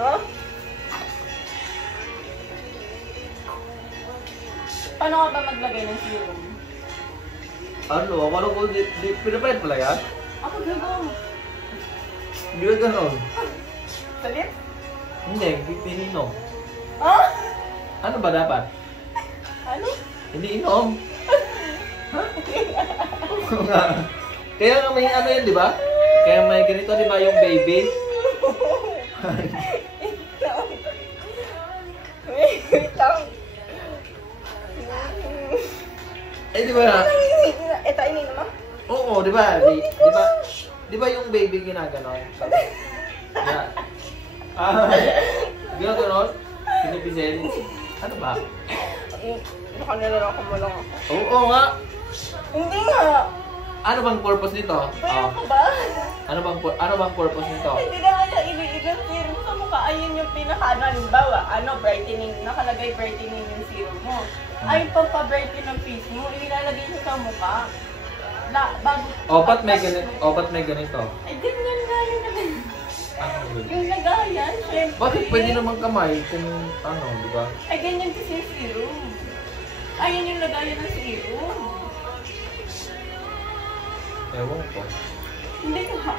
Oh? Paano ka ba maglagay ng serum? Ano? Akala ko, pinapayat pala yan? Ako gagawin mo. Hindi ba ganon? Salit? Hindi, pininom. Ah? Ano ba dapat? Ano? Hindi inom. Ha? Oo nga. Kaya nga may ano yan, di ba? Kaya may ganito, di ba, yung baby? Wait lang. Eh, di ba? Ito, ininom mo? Oo, di ba? Di ba yung baby ginaganon? Yan. Ah, ginaganon? Pinipisil? Ano ba? Baka nilalako mo lang ako. Oo nga. Hindi nga. Ano bang purpose nito? Pero ko ba? Ano bang purpose nito? Hindi naman niya iliigan serum sa mukha. Ayun yung pinaka-ano. Halimbawa, brightening. Nakalagay brightening yung serum mo. Ay, pampabrighten ng face mo. Inilalagay siya sa mukha. Bago... Opat may ganito. Ay, ganyan nga yun. Ano Yung lagayan, syempre. Bakit pwede naman kamay kung ano, di ba? Ay, ganyan kasi yung serum. Ayun yung lagayan ng serum. Ewan ko. Hindi nga.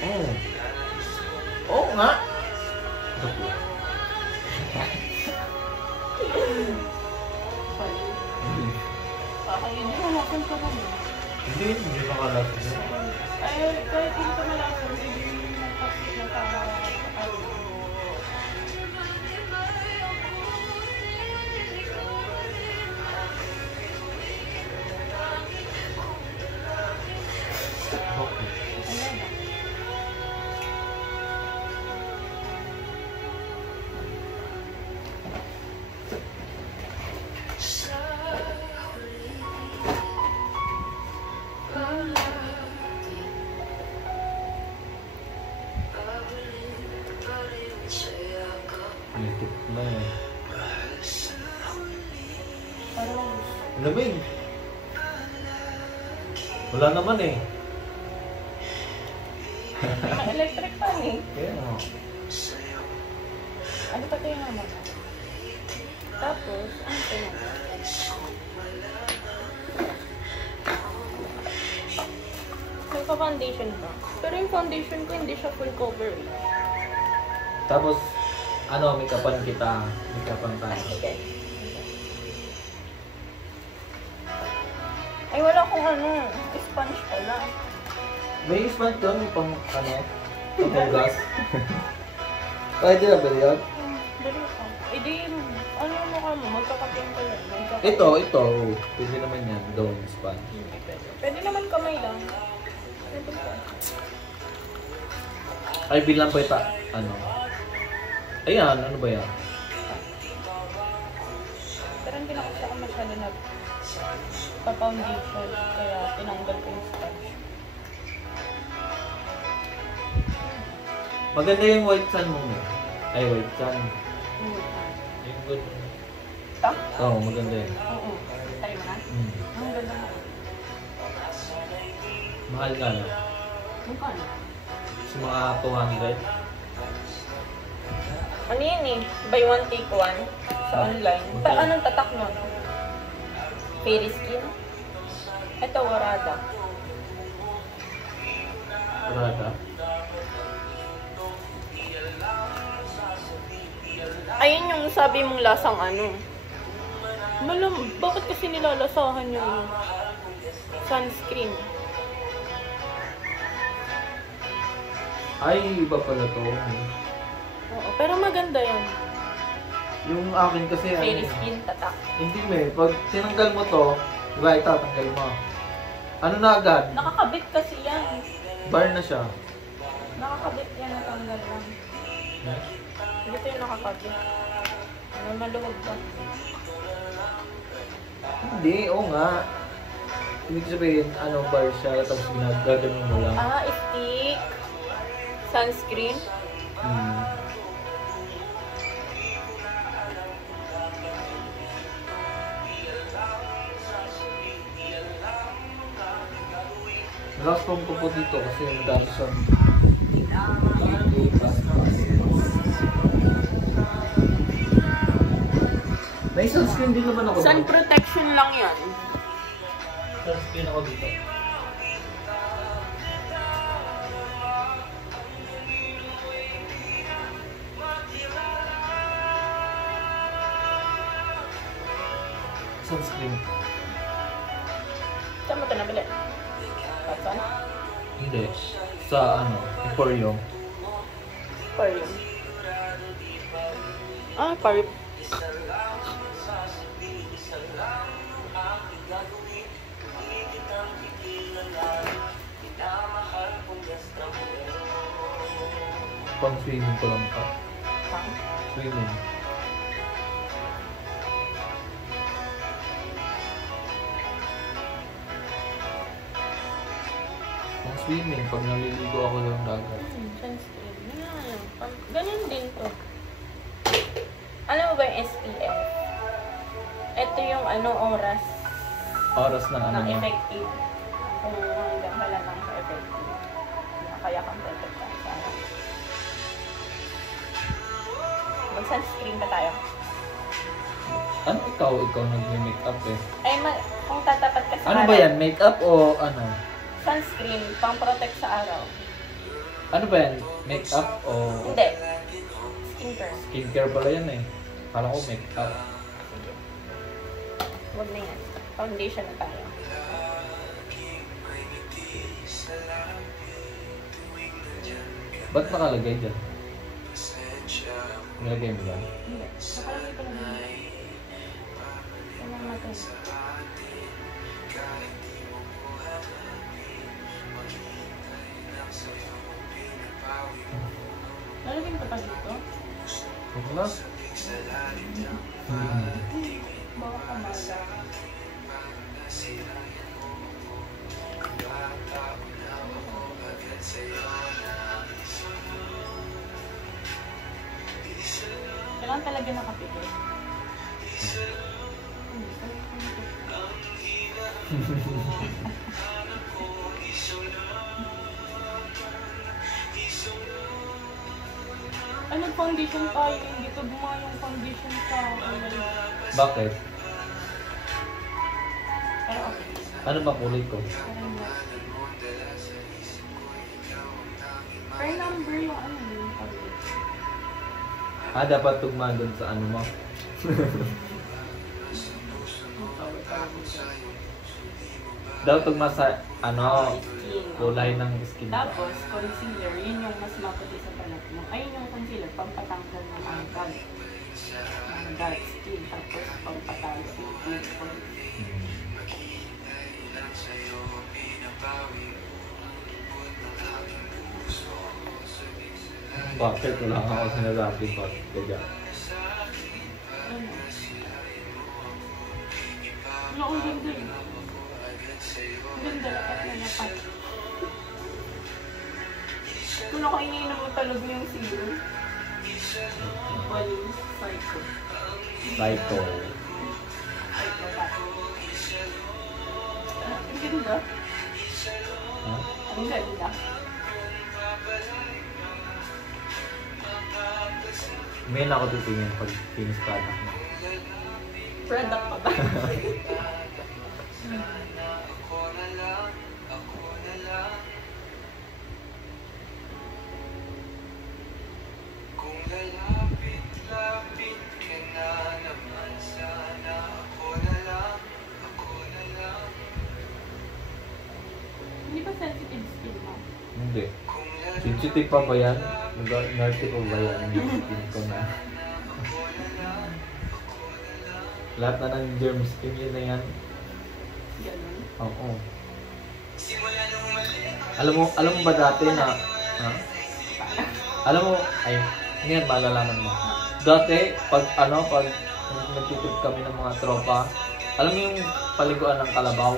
Oo. Oo nga. Ayun yung hanapan ka naman. Hindi makalasap niya. Ay, kahit hindi ka malaman, hindi nagpapit na tama. Nitip na eh. Parang, Lamig. Wala naman eh. electric fan eh. Kaya nga. Ano pa tayo naman? Tapos, ano tayo naman? Nagpa-foundation ba? Pero yung foundation ko hindi siya full cover eh. Tapos, ano, may kapan kita. May kapan tayo. Okay. Ay, wala akong ano, sponge pala. May sponge doon, pang ano, panghugas. Pwede na ba yun? Dali ko. Eh di, ano mo ka mo? Magkakaping ka lang. Ito. Pwede naman yan, doon, sponge. Hindi pwede. Pwede naman kamay lang. Pwede ko. Ay, bilang pa ita, ano. Ayan, ano ba yan? Pero hindi na kasi ako masyado pa-foundation. Kaya tinanggal ko yung sponge. Maganda yung white sun mo. Ay, white sun. Yung good. Ito? Oo, maganda yun. Oo. Tayo mo na? Ang ganda mo. Mahal nga na. Magkano? Sa mga 200. Ano yun eh? Buy one, take one. Sa online. Okay. Anong tatak mo? Fairy skin? Ito, Warada. Prada. Ayun yung sabi mong lasang ano. Bakit kasi nilalasahan yung sunscreen? Ay, iba pala to. Oo, pero maganda yan. Yung akin kasi, Fairy ano, skin, tatak. hindi pag tinanggal mo to, diba, itatanggal mo. Ano na agad? Nakakabit kasi yan. Bar na siya. Nakakabit yan, natanggal lang. Dito yung nakakabit. Ano, maluwag ba? Hindi, oo nga. Ibig sabihin, ano, bar siya, tapos ginagaganon mo lang. Ah, stick. Sunscreen. Relax pong po dito kasi ang dami siyang Sunscreen din naman ako. Sun protection lang yan. Sunscreen ako dito. Sunscreen. Saan mo ito nabili? Patson? Hindi. Sa ano, Emporium. Aquarium. Ah, aquarium. Pang swimming ko lang ito. Ha? Swimming. Pang swimming, pag naliligo ako ng dagat. Sunscreen. Yan. Ganun din to. Alam mo ba yung SPF? Ito yung oras Oras ng ano ng mo. effective. Kung hanggang kailan lang siya effective. Kaya kang protektahan sa araw. Mag-sunscreen ba tayo? Ano ikaw? Ikaw nag-makeup eh. Ay, kung tatapat ka sa Ano araw. ba yan? Makeup o ano? Sunscreen, pang-protect sa araw. Ano ba yan? Makeup o Hindi. Skincare. skincare pala yan eh. Kala ko makeup. Sige. Huwag na yan. Foundation na tayo. Ba't nakalagay dyan? Nilagay mo dyan? Hindi. Nakalagay ko na din. Tingnan natin. Lalagyan ko pa dito? Wala. Baka pamala. Kailangan talaga nakapikit. Ay, nag-foundation tayo. Hindi ko gumawa yung foundation sa Bakit? Pero okay. Ano ba kulay ko? Parang not. Per number yung yung foundation. Ah, dapat tugma dun sa ano mo. Dapat tugma sa ano, kulay ng skin mo. Tapos, concealer, yun yung mas maputi sa balat mo. Ayun yung concealer, pampatanggal ng angkal. Ng dark skin. Tapos, pampataas yung pimple. Bakit? Wala nga ako sinasabi bakit kaya. Ano? Ano, ang ganda yun. Ang ganda, lapat na lapat. Kung ako iniinom mo talaga yung serum. Waling psycho. Psycho. Psycho pa. Ang ganda. Ha? Ang ganda. May na ako titingin pag finish product mo. Product pa ba? Hindi ba sensitive skin mo? Hindi. Sensitive pa ba yan? Nag-narte ko ba yan? Skin ko na. Lahat na ng germ skin yun na yan. Ganun. Oo. Alam mo ba dati na, ha? Alam mo, ay, ngayon malalaman mo. Dati, pag nagtitrip kami ng mga tropa, alam mo yung paliguan ng kalabaw?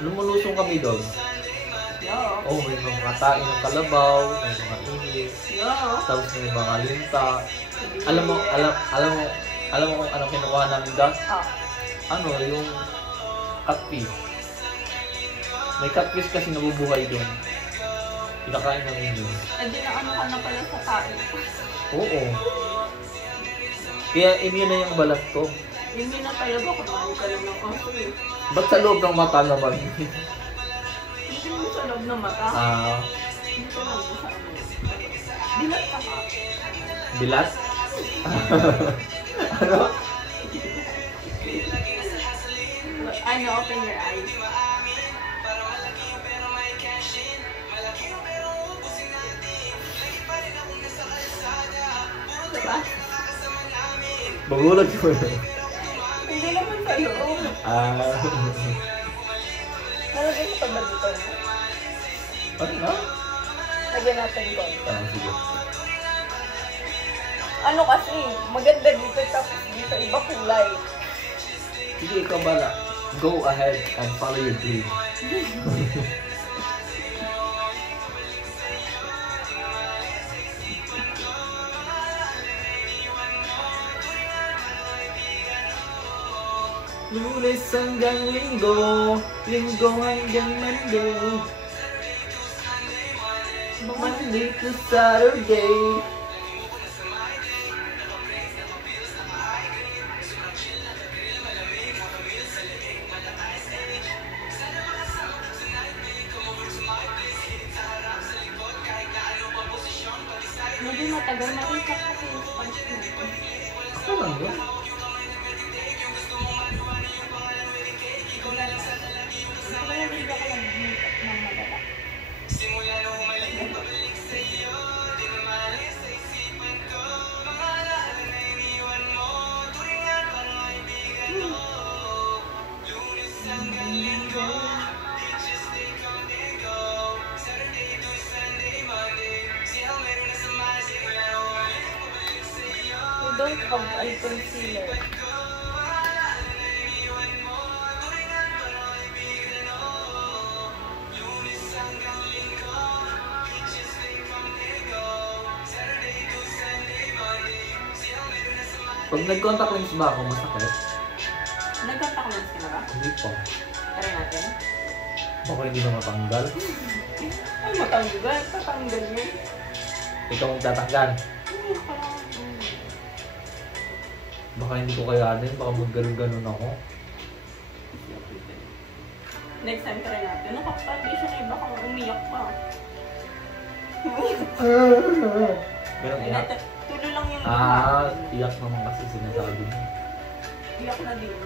Lumulusong kami doon. Yeah. Oh, may mga tain ng kalabaw, may mga ihis, Yeah. tapos may mga linta. Alam mo kung anong kinukuha namin doon? Ah. Ano, yung catfish. May catfish kasi nabubuhay doon. Pinakain namin yun. Eh di na ano ka na pala sa kain. Oo. Kaya immune na yung balat ko. Hindi na talaga kumain ka lang ng aso eh. Ba't sa loob ng mata naman? Hindi mo sa loob ng mata. Hindi sa loob sa ano. Dilat ka ka. Bilat? Ano? Ano, open your eyes. Diba? Magulat ko yun. Hindi naman sa loob. Nalagay ko pa ba dito? Ano na? Lagyan natin ko. Sige. Ano kasi, maganda dito tapos dito iba kulay. Sige, ikaw bala. Go ahead and follow your dream. Lunes hanggang Linggo, Linggo hanggang Monday, Monday to Saturday. Medyo matagal na rin kasi yung sponge nito. Ako lang yun. Don't have eye concealer. Pag nag-contact lens ba ako, masakit? Nag-contact lens ka na ba? Hindi pa. Try natin. Baka hindi na matanggal. Ay, matanggal. Tatanggal yun. Ikaw ang tatanggal. Baka hindi ko kayanin, baka magganon-ganon ako. Next time try natin. Nakapati siya na iba kang umiyak pa. Ganun iyak. Tulo lang yung Iyak naman kasi sinasabi mo. iyak na din.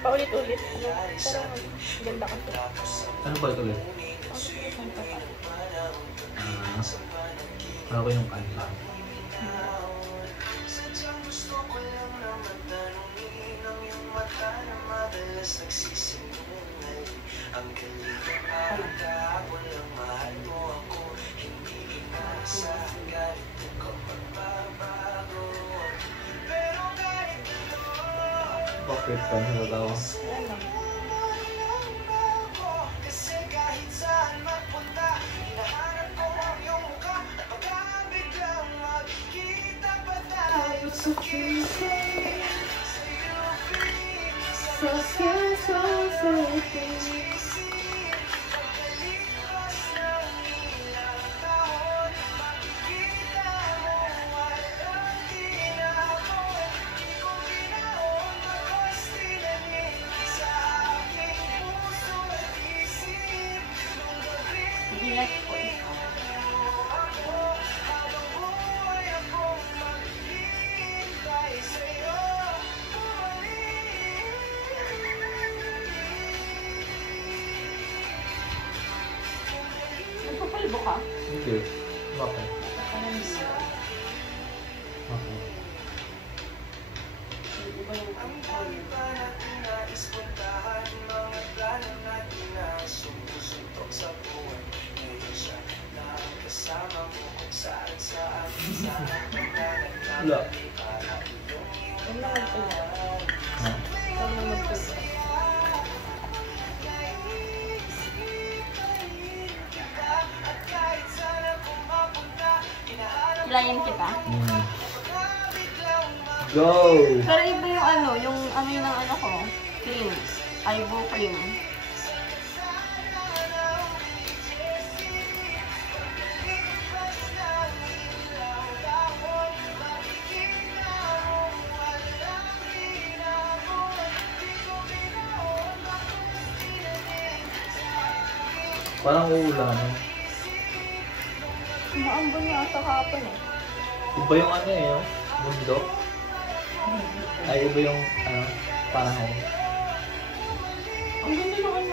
Paulit-ulit. Parang ganda kasi. Ano ba ito ulit? Ano ko yung kanta? Bakit ka nagagawa? Gilat ko eh. Nagpapalbo ka? Hindi. Bakit? Anong hindi? Bakit? Hindi ba yung Wala. Huwag na magtuwa. Ha? Huwag na magtuwa. Kilayan kita. Go! Pero iba yung ano, yung amoy ng ano ko, cream. Eyebrow cream. Parang uulan. Maambon nga ata hapon eh. Iba yung ano eh, yung mundo. Ay, iba yung panahon. Ang ganda ng ano.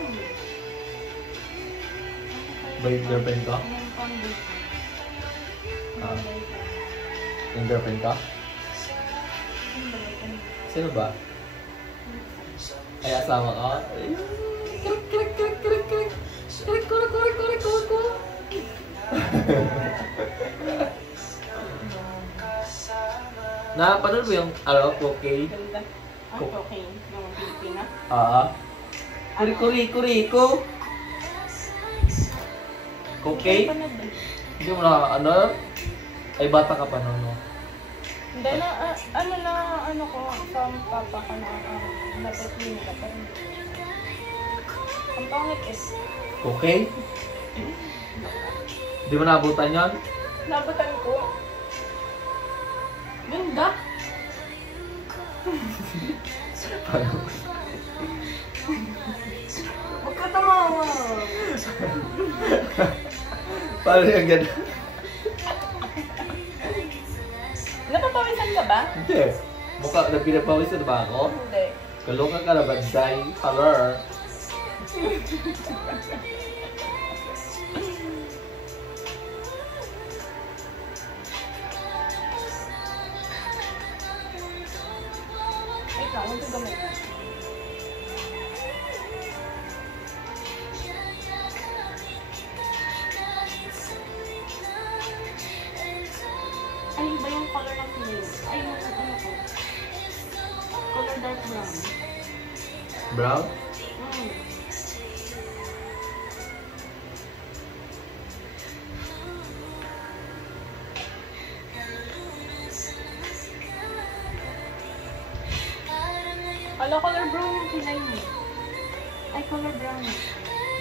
Ba yung girlfriend ko? Ang pang-date. Yung girlfriend ko? Sino ba? Ay, asawa ko? Napanood mo yung okay? Ganda. Okay. Yung Pilipina. Kuriko. Okay? Hindi mo na, ay bata ka pa no? Hindi na, ano ko, sa papa ka na, dapat nila pa rin. Ang pangit eh. Okay? Hindi mo naabutan yan? Nabutan ko. Ganda. Huwag ka tumawa. Paano yung ganda? Napapawisan ka ba? Hindi. Mukha na pinapawisan ba ako? Hindi. Kaloka ka na banday. Color. Wait lang, huwag ka gamit. Ay, iba yung color ng pillow. Ay, yung ano ko. Color dark brown. Brown? Mm. Ala, color brown yung kilay mo. Ay, color brown.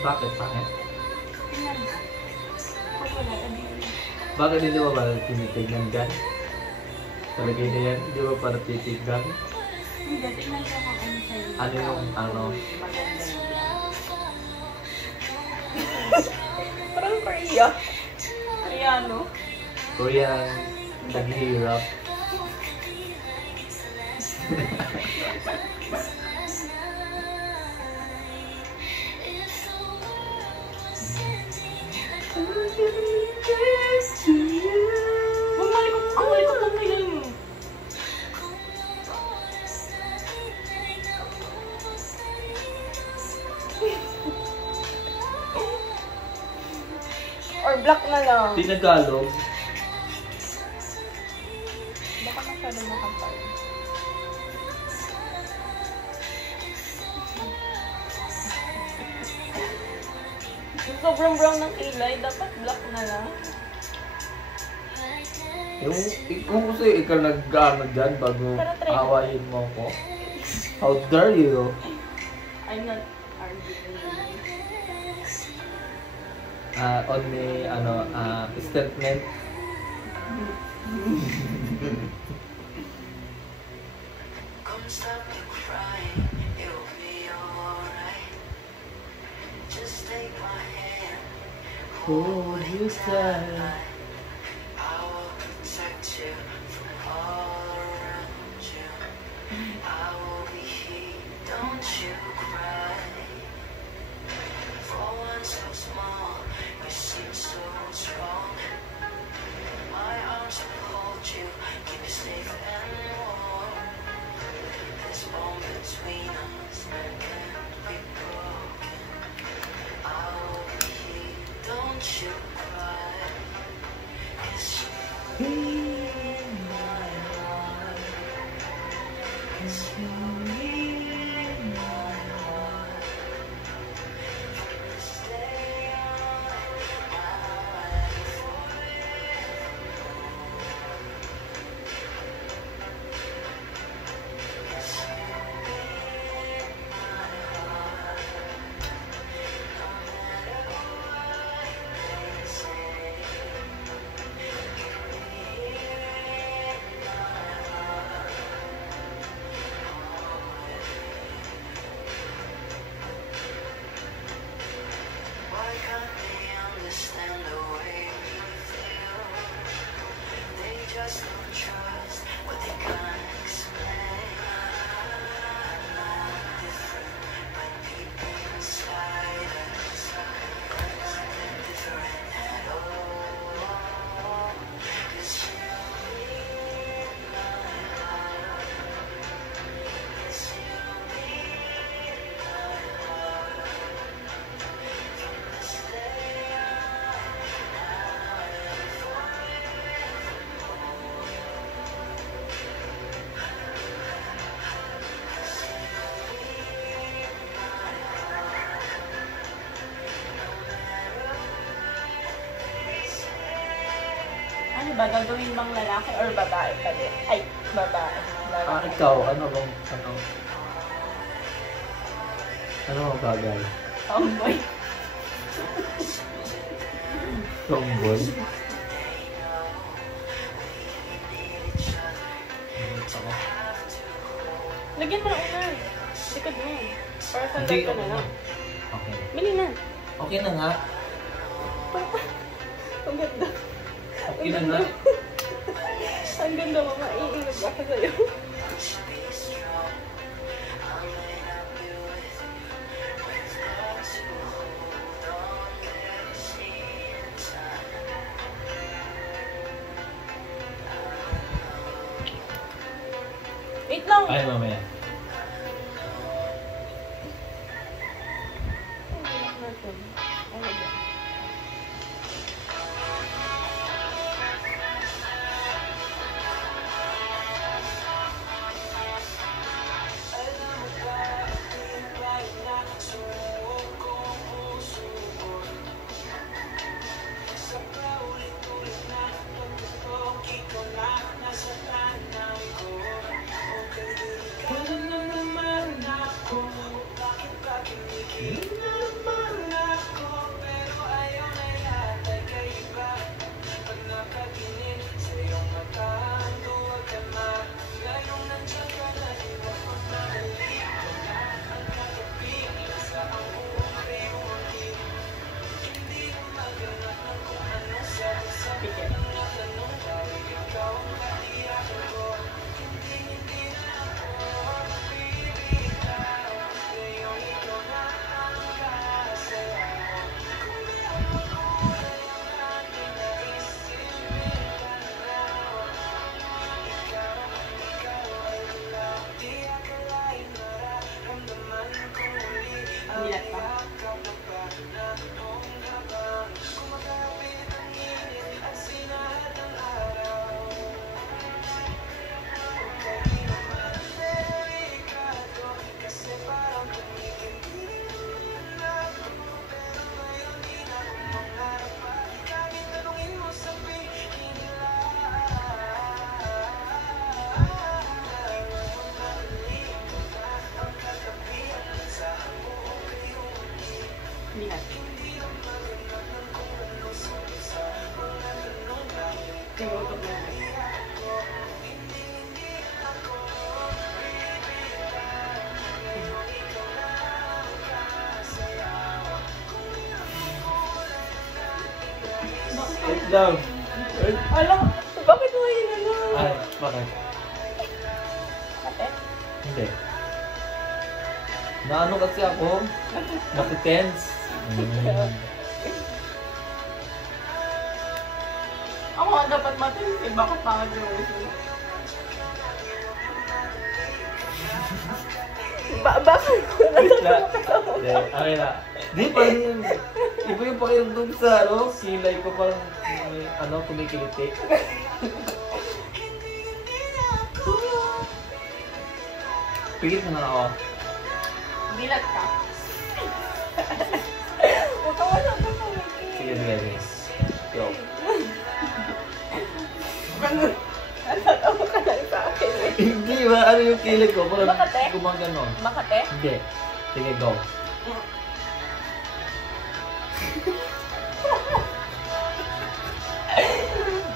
Bakit? Bakit? Tingnan. Pag wala, edi. Bakit hindi mo ba tinitignan dyan? Talagay na yan, hindi mo para titignan? Hindi, tingnan ko kung ano sa'yo. Ano yung Maganda yun. Parang Korea. Koreano. Korean naghihirap. Ang malikot ng kilay mo. Or black na lang. Tinagalog. Baka masyado makapal. Yung sobrang brown ng kilay, dapat black na lang. Yung, kung kasi ikaw nag-ano dyan bago Pero try ko. awayin mo ako. How dare you? I'm not arguing. Only, statement. Come stop your crying, it'll be alright. Just take my hand, Hold you tight. I will protect you from all around you. I will be here, don't you cry. For one so small, you seem so strong. My arms will hold you, keep you safe and warm. This bond between us can't be broken. I will be here, don't you cry. It's you in my heart. It's you in my heart. ba? Gagawin bang lalaki or babae pa din? Ay, babae. Lalaki. Ikaw, ano bang, ano ang bagay? Tomboy. Tomboy? Ako. Lagyan mo na unan. Likod mo. Para sandal Hindi, ka na okay na. lang. Okay. Bili na. Okay na nga. Ang ganda. Okay na nga. Ang ganda mo. Maiinig ako sa'yo. Wait lang. Ay, mamaya. Bilat pa. Bilat. Tinutok mo na. Wait lang. Wait. Alam, bakit mo yun ano? Ay, bakit? Ate? Hindi. Naano kasi ako? Natitense. Ako nga dapat matinis eh. Bakit pangad yung reason? Bakit? Wait lang. Hindi, okay na. Di pa rin. Iba yung pakiramdam sa ano, kilay ko parang may ano, kumikiliti. Pigit mo na ako. Bilat ka. Huwag ka wala pa kumikil. Sige, sige. Go. Natatawa ka lang sa akin eh. Hindi ba? Ano yung kilay ko? Parang Makate? gumaganon. Makate? Hindi. Sige, go.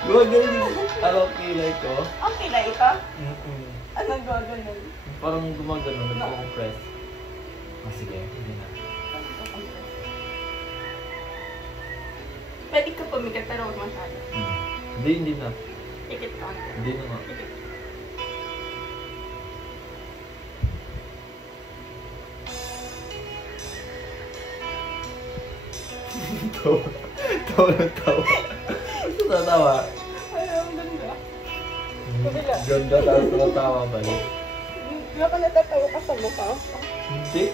Gumaganon yung ano, kilay ko. Ang kilay ito? Mm-mm. Anong gagawin? Parang gumaganon, nagko-compress. Ah, sige. Hindi na. Pwede ka pumigat pero huwag masyado. Hindi na. Tikit ka. Hindi na nga. Tikit. Tawa. Gusto natawa. Ay, ang ganda. Kabila. Ganda, tapos natawa balik. Hindi ka natatawa ka sa mukha. Hindi.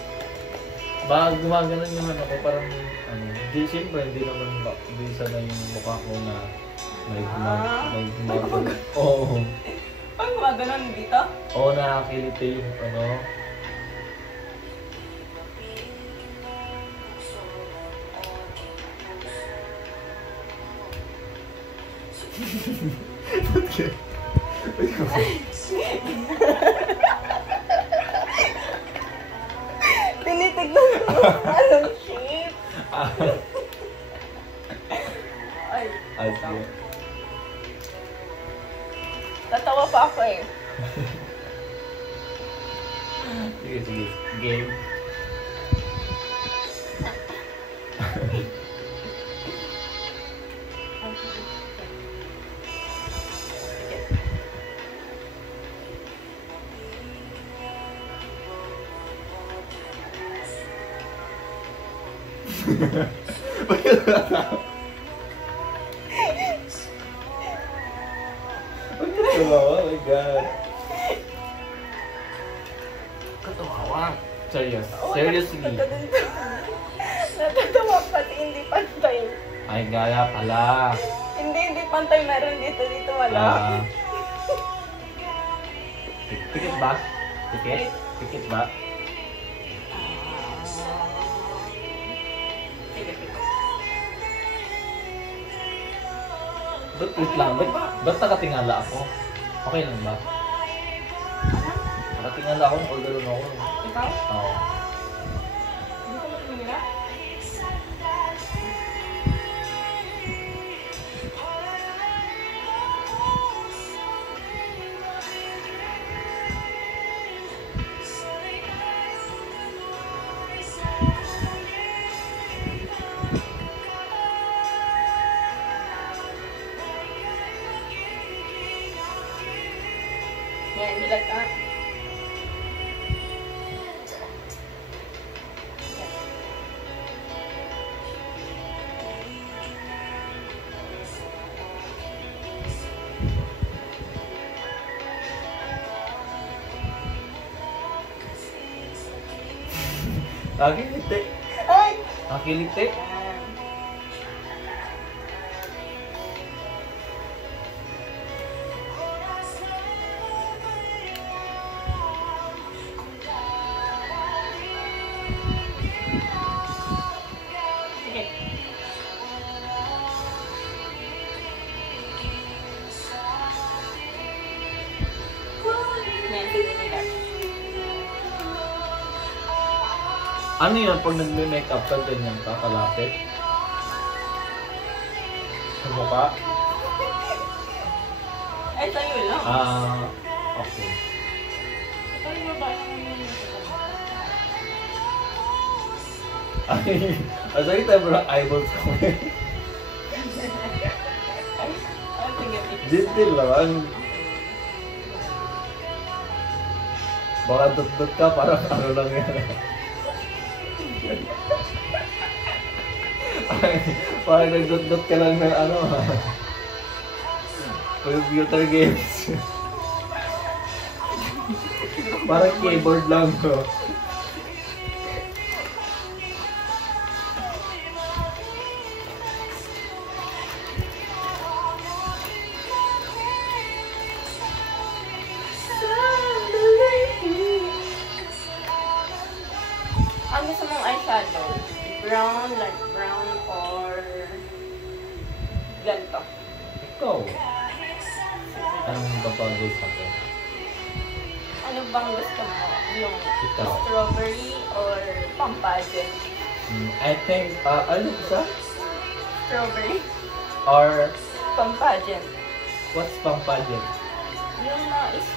Baka gumaganon yung ano ko, parang ano. Hindi, siyempre, hindi naman hindi sana yung mukha ko na may gumaganon. Oo. Pag gumaganon dito? Oo, nakakiliti yung ano. Tinitignan mo anong shape. Ay, Ay, sige. tatawa pa ako eh. Sige, sige. Game. Oh my God. Katawa. Serious. Seriously. Natatawa pati hindi pantay. Ay, gaya pala. Hindi pantay, meron dito wala. Ah. Pikit ba? Pikit? Pikit ba? Sige, sige. Ba't wait lang? Ba't nakatingala ako? Okay lang ba? Nakatingala ako, nakagalon ako. Ikaw? Oo. Hindi ko matumira? Yan, hilag ka. Nakakiliti. Ay! Nakakiliti. Yan. Sige. Yan, hilag. Ano yun pag nagme-makeup ka ganyan ka kalapit? Sa mukha? Ay, sa'yo lang. Okay. Ito yung babae naman yun. Ay, asay tayo mo ng eyeballs ko eh. Ay, sige. Gentle naman. Baka dot-dot ka, parang ano lang yan. Ay, parang nag-dot-dot ka lang ng ano ha. Computer games. Parang keyboard lang ko. Ang gusto mong eyeshadow? Brown, light brown, or ganito? Ikaw. Anong babagay sa akin? Ano bang gusto mo? Yung Ikaw. strawberry or pampageant? I think, ano isa? Strawberry? Or, Pampageant. what's pang pageant? Yung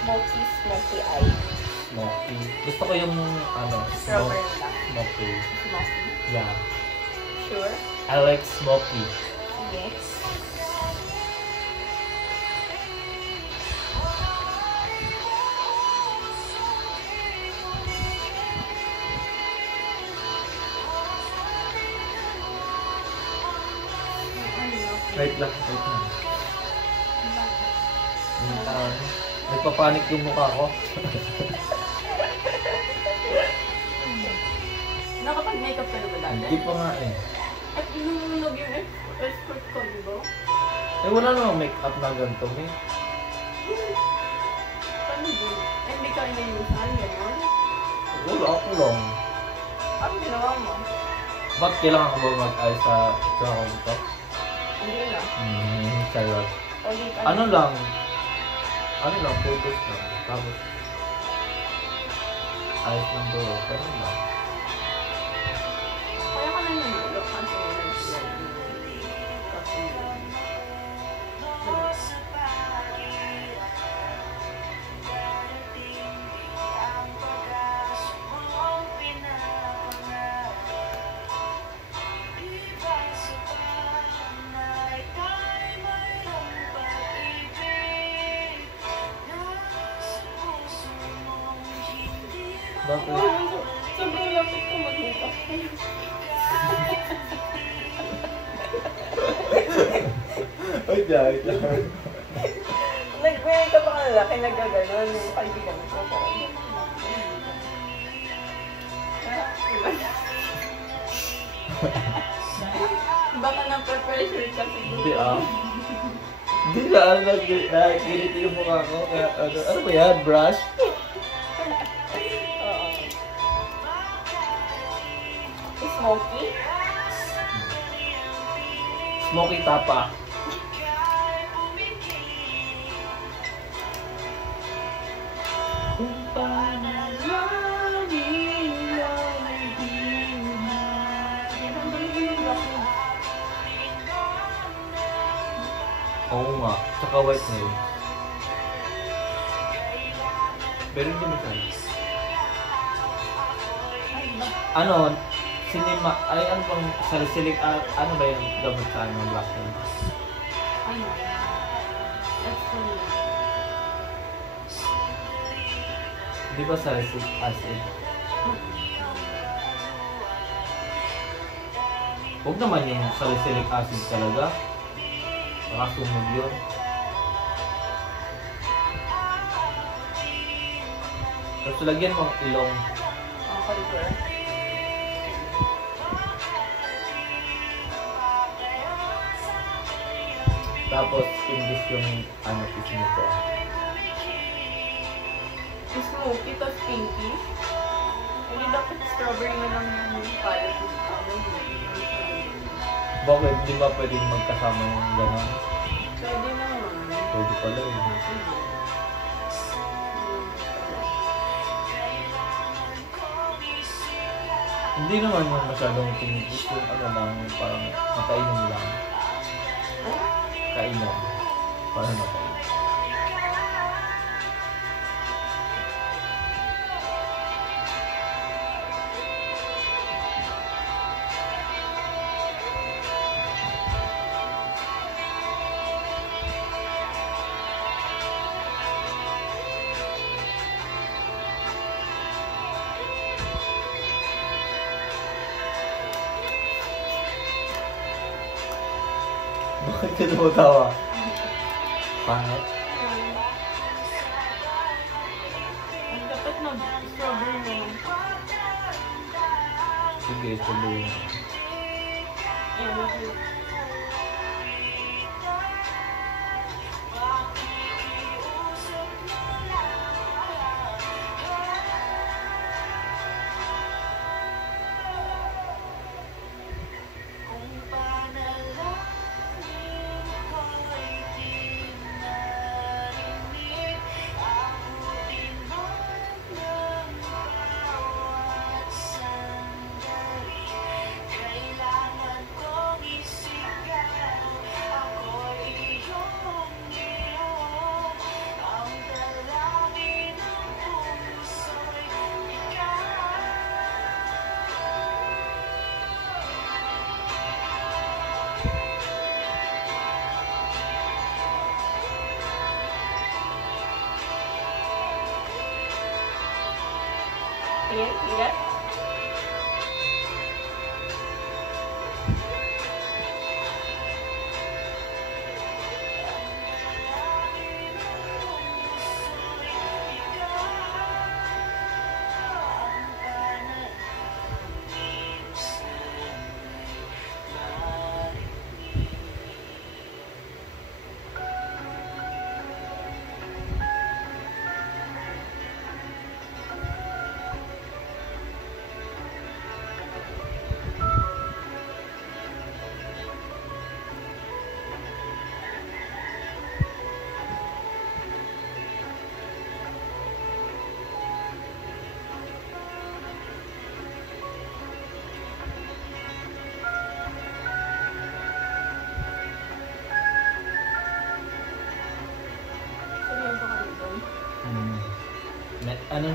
smoky eye. Smoky. Gusto ko yung, ano, Strawberry lang. smoky. Smoky. Yeah. Sure? I like smoky. Yes. Wait lang. Nagpapanik yung mukha ko. Nakapag-makeup ka na ba dati? Hindi pa nga eh. At inuunog yung escort ko, di ba? Eh, wala namang make-up na ganito eh. Paano ba? Hindi ka inayusan, gano'n? Wala ako lang. Ano ginawa mo? Ba't kailangan ko ba mag-ayos sa itsura ko ito? Hindi na. Charot. Ulit Ano lang, Ano lang, photos lang. Tapos, ayos ng bro. Pero lang. Kaya ka na nalulok kasi yun sila kasi Bakit? sobrang lapit ko mag-makeup. Ay, dahil lang. Nag-makeup ako lalaki, nagaganon yung kaibigan ko. Baka na-pressure ka siguro. Hindi Hindi na, nakikiliti yung mukha ko. Kaya, ano ba yan? Brush? Oo. Smoky? Smoky tapa. Oo nga. Tsaka white nail. Pero hindi minsan. Ano? Cinema. Ay, ano bang salicylic? Ano ba yung gamot sa ano? Black nail? Ano? That's funny. Di ba salicylic acid? Huwag naman yung salicylic acid talaga. Nakasunog yun. Tapos lagyan mo ang ilong. Okay, sir. Tapos imbis yung ano piece nito. Smoky, tapos pinky. Hindi dapat strawberry na lang yung palette ng Bakit? Di ba pwedeng magkasama yung gano'n? Pwede naman. Pwede pala yun. Hindi naman yung masyadong tinigis yung ano lang, yung parang makainom lang. Kainom. Parang makainom. Bakit ka tumatawa? Pangit? Dapat strawberry na lang. Sige, sabihin. Yan, okay. Ayan, ilat.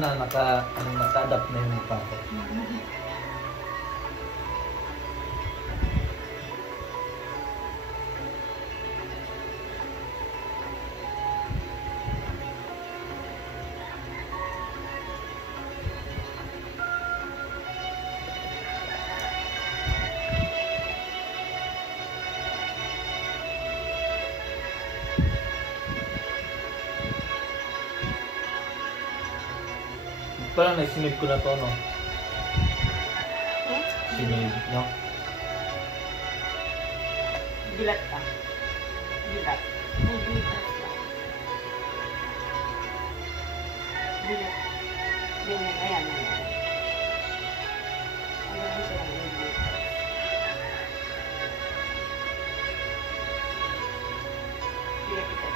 na, naka-adapt na yung mukha ko. Parang naisinip ko na to, no? Sinip, no? Bilat ka. Bilat. May bilat ka. Bilat. Ganyan, ayan. Ano lang siya ng bilat. Bilat kita.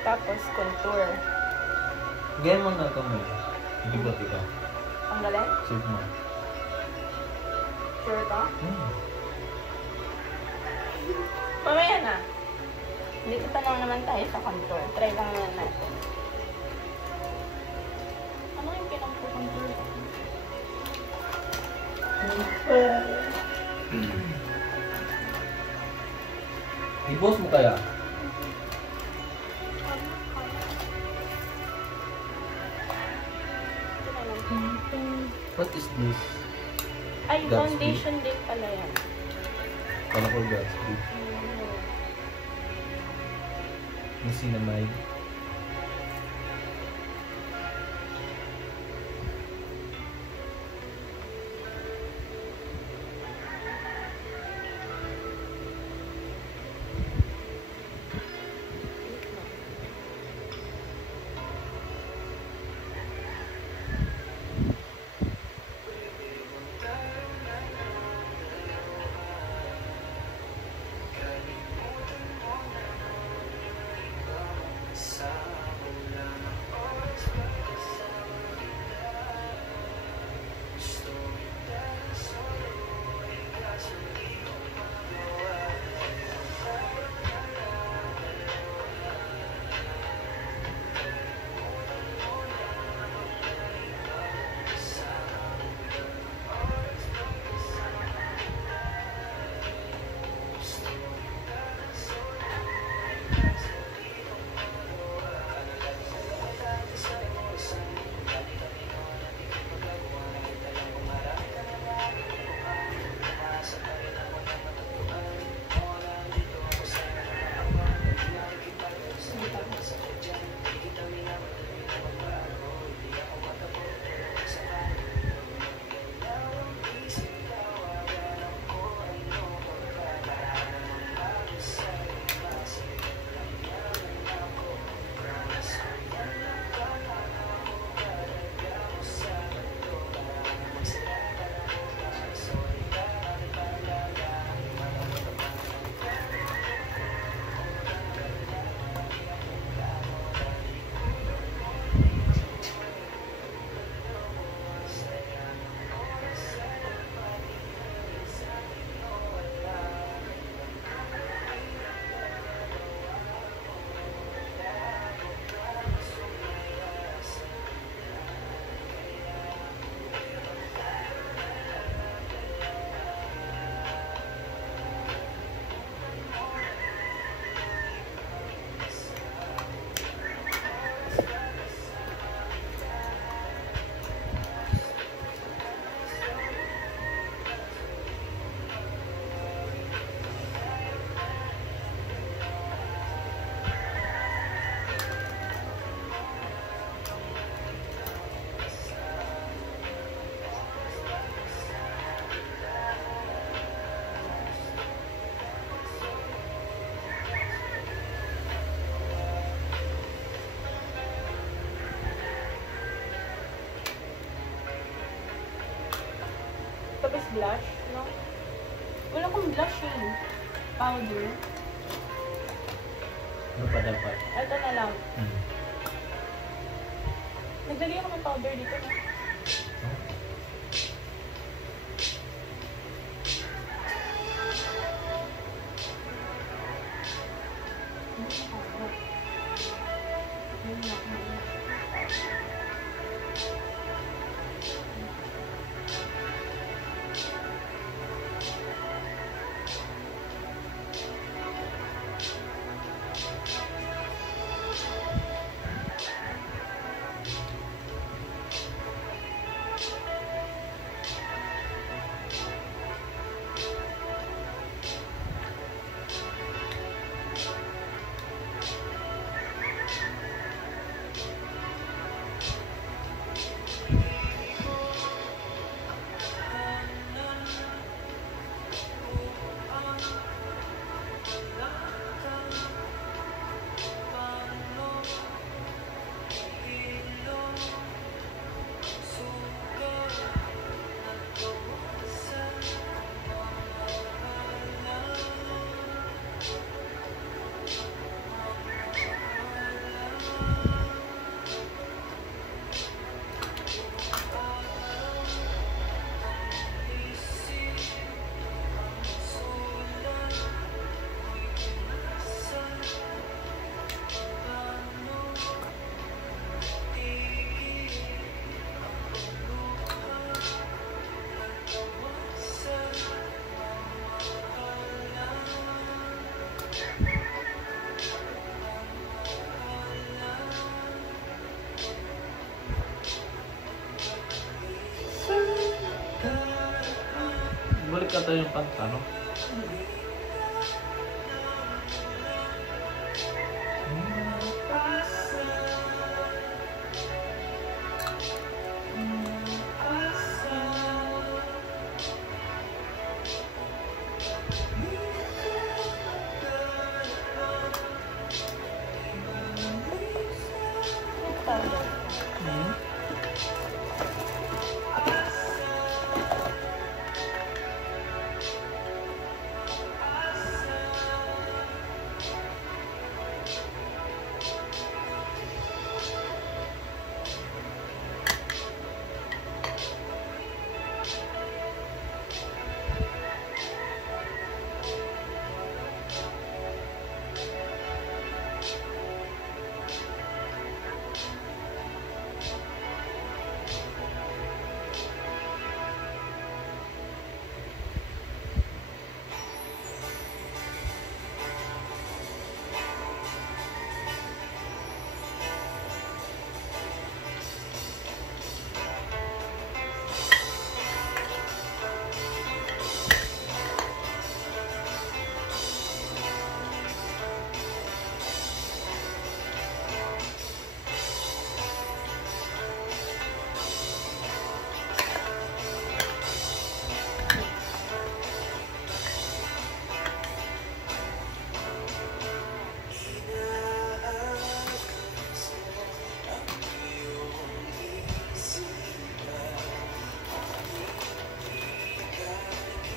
Tapos, contour. Ganyan mo na ito mo. Hindi ba ikaw? Ang galing? Save mo. Sure ka? Hmm. Mamaya na. Dito pa lang naman tayo sa contour. Try lang naman natin. Ano yung pinang-contour? I-boss mo kaya? What is this? Ay, Gatsby. foundation din pala yan. Kala ko Gatsby. Nicinamide. Tapos blush, no? Wala akong blush eh. Powder. Ano pa dapat? Ito na lang. Hmm. Naglagay ako ng powder dito. No? Hindi ko Favorite ka tayo yung kanta, no?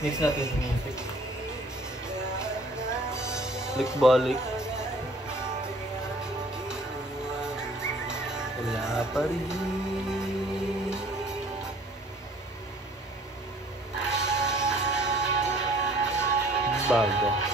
Mix natin sa music. Balik-balik. Wala pa rin. Bago.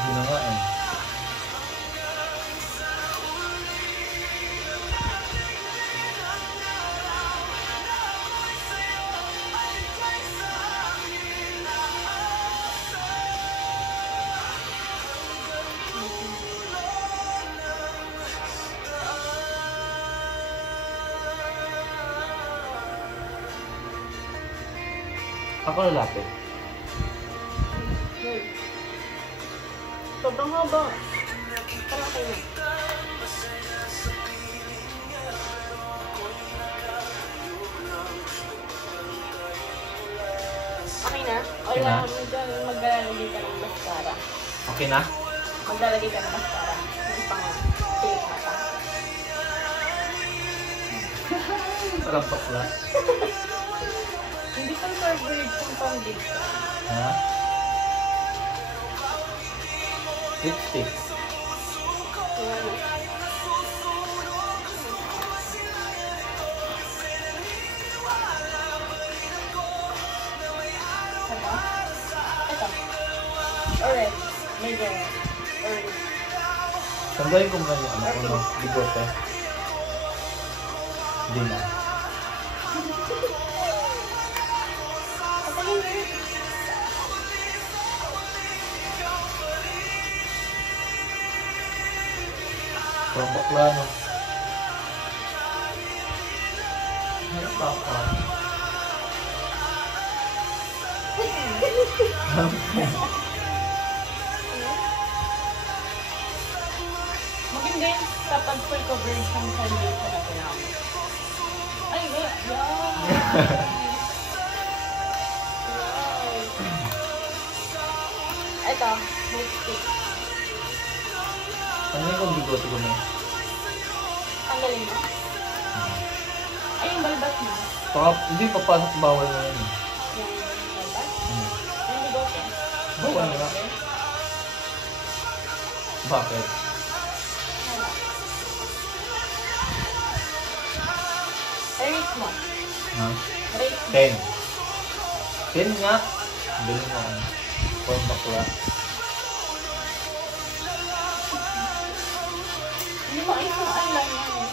Hindi na nga eh. Ako lalaki. Sobrang haba. Parang okay na. Okay na? O Okay na? maglalagay ka ng mascara. Okay na? Maglalagay ka ng mascara. Yung pang fake mata. Parang bakla. Bisan favorite kong foundation. Ha? Lipstick. Ano? Ito. Orange. Medyo orange. Tanggalin ko muna yung ano ko, no? Bigote. Hindi na. Patingin mo. Parang bakla, no? Ano ba ako? Maganda yun kapag full coverage ng foundation na ginamit. Ay, yeah. Wow. Ito, lipstick. Ano yung bigote ko na? Tanggalin mo. Ay, yung balbas mo. Hindi papasok, bawal na yun. Yung balbas. Hmm. Yung bigote. Bawal na. Bakit? Wala. Rate mo. Ha? Rate mo. 10. 10 nga. Bilhin mo ako. Parang bakla. Hindi mo ayos yung eyeliner mo.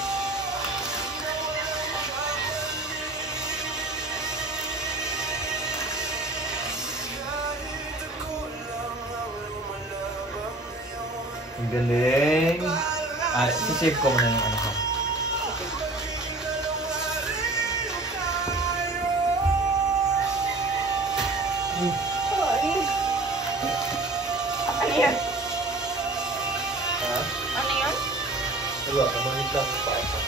Ang galing. Sisave ko muna yung ano ko. Sorry. Ano yan? Ha? Ano yan? Wala, kamanit lang pa ito.